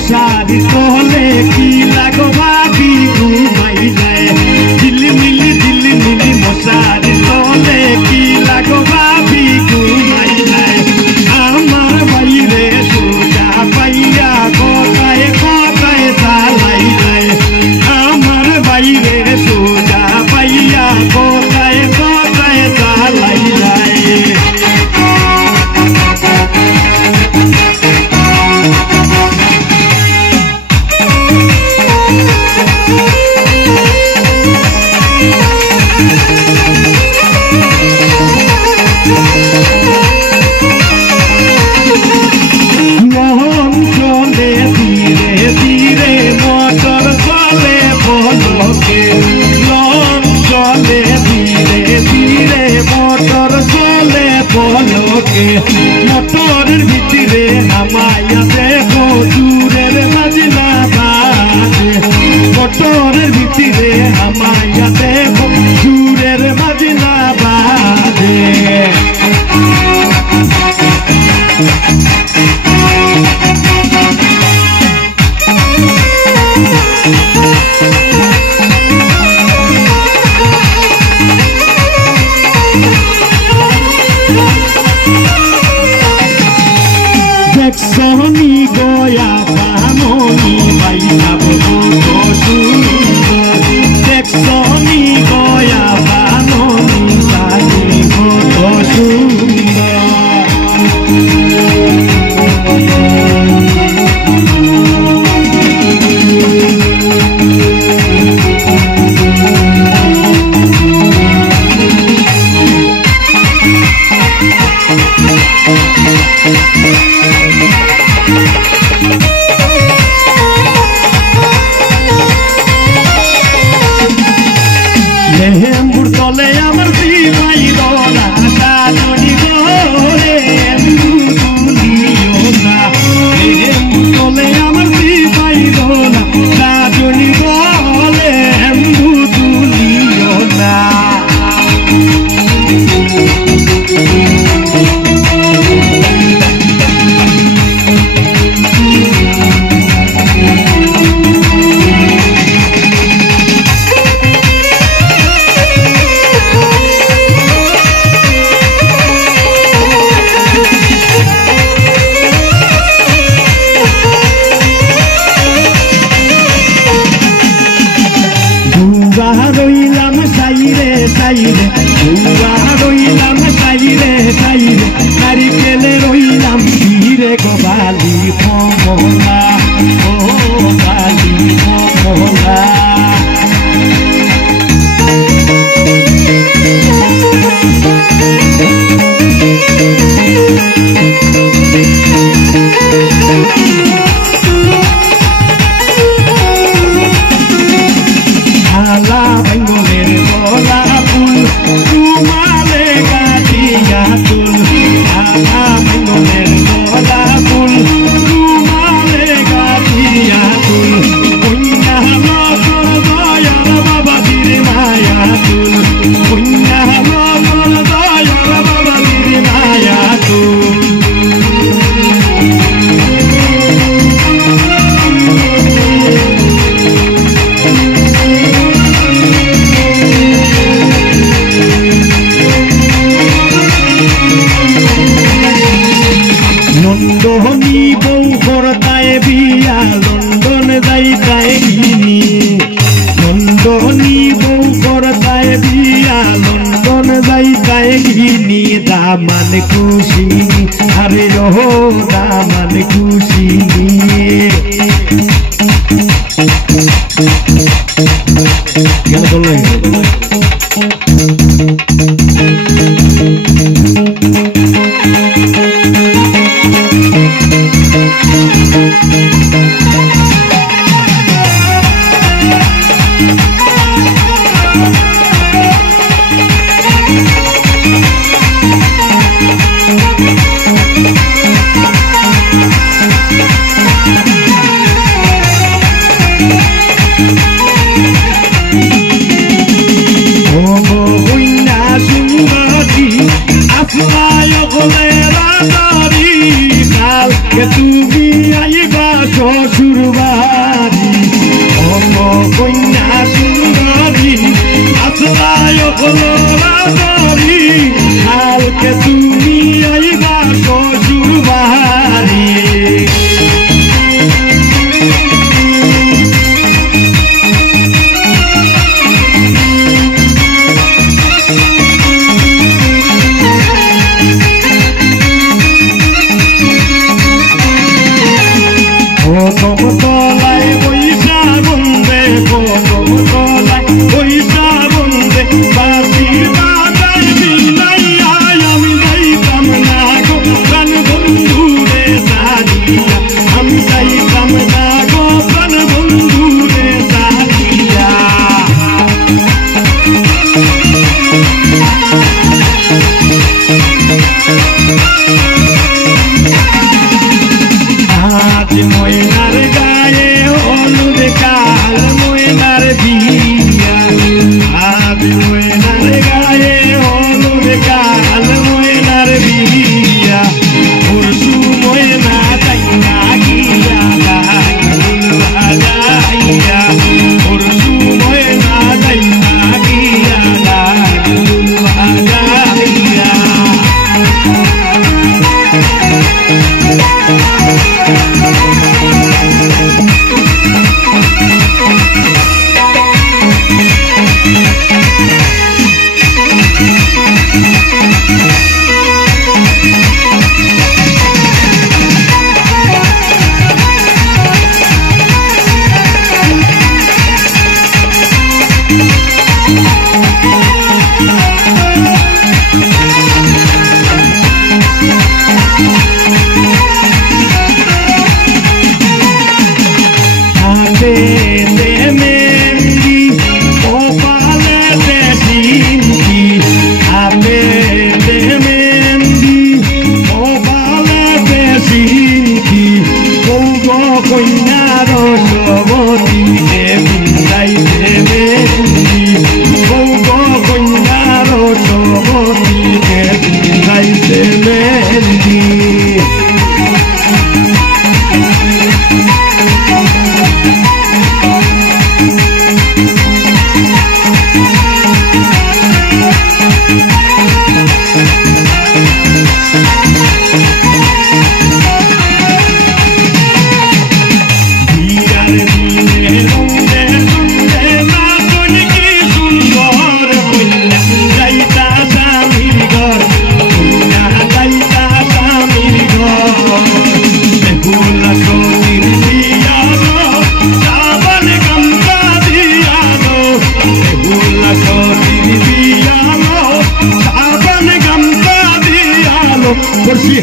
মশারি তলে কি লাগো ভাবি ঘুমাইলে ঝিলিমিলি মশারি তলে কি লাগো ভাবি ঘুমাইলে আমার বাইরে সোজা পাইয়া কথায় কথায় চালাইলে আমার বাইরে সোজা পাইয়া কথায় কথায় চালাইলে মোটরের ভিতরে নামাইয়া দেখো দূরের বাজনা বাজে মোটরের ভিতরে নামাইয়া দেখো দূরের বাজনা বাজে দেখনি গয়া বামনি বাইয়া বড় সুন্দর দেখনি গয়া বামনি বাইয়া বড় সুন্দর লেহেম্বুর তলে আমার দিবাই দোলা সাজনি গোরে দুনিও না লেহেম্বুর তলে আমার দিবাই দোলা সাজনি গোরে দুনিও না রইলাম সাইরে সাইরে রইলাম সাইরে সাইরে নারিকেলে রইলাম ধীরে গোবালি কমলা ও বালি কমলা hala bengoler bola pul tumale gajiya tul hala bengoler bola pul tumale gajiya tul punya lo kor dayar baba dir maya tul punya lo kor dayar baba dir maya tul Nandini বউ করতায় বিয়া লন্ডন যাইতায় গিনি নন্দনী বউ করতায় বিয়া London যাইতায় গিনি দামান খুশি আরে রহো দামান খুশি কেন বললেন তুমি আইবা শ্বশুর বাড়ি অত কন্যা সুন্দরী আশ্রয় হলো রাজরি কালকে তুমি আইবা শ্বশুর বাড়ি প্রথম তলায় বৈশা বন্দে প্রথম তলায় বৈশা বন্দে বাসির বাজাই বিনাইয়া আমি যাইতাম না গো প্রাণ বন্ধু রে সারিয়া আমি যাইতাম না গো প্রাণ বন্ধু রে সারিয়া আজ ময়নার গায়ে হলুদ কাল ময়নার বিয়া আজ ময়নার গায়ে হলুদ কাল ময়নার বিয়া পরশু ময়না যাইয়া গিয়া লাগাইয়া পরশু ময়না যাইয়া গিয়া লাগাইয়া কন্যার সবতী বিন্দাইতে মেহেন্দি কন্যার সবতী বিন্দাইতে মেহেন্দি Por si